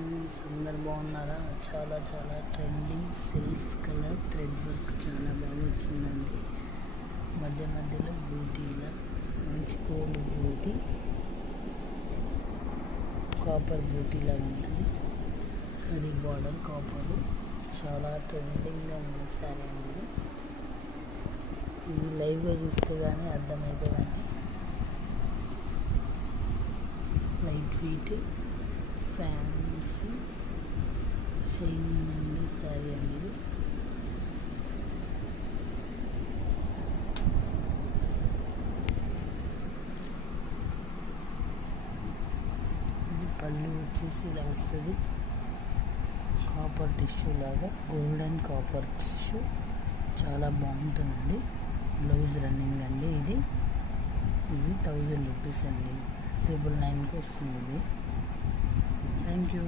అందరు బాగున్నారా? చాలా చాలా trending self colour thread work చాలా బాగా వచ్చిందండి. మధ్య మధ్యలో బూటీలా మంచి గోల్డ్ బూటీ, కాపర్ బూటీలా ఉంటుంది. కడి బార్డర్ కాపర్, చాలా ట్రెండింగ్గా ఉంది సారీ అండి. ఇది లైవ్గా చూస్తే కానీ అర్థమవుతుందండి. లైట్ వెయిట్ ఫ్యాన్సీ షైనింగ్ ఉండే శారీ అండి. ఇది పళ్ళు వచ్చేసి ఇలా వస్తుంది, కాపర్ టిష్యూ లాగా, గోల్డెన్ కాపర్ టిష్యూ చాలా బాగుంటుందండి. బ్లౌజ్ రన్నింగ్ అండి. ఇది 1000 రూపీస్ అండి. 999కి వస్తుంది ఇది. Thank you.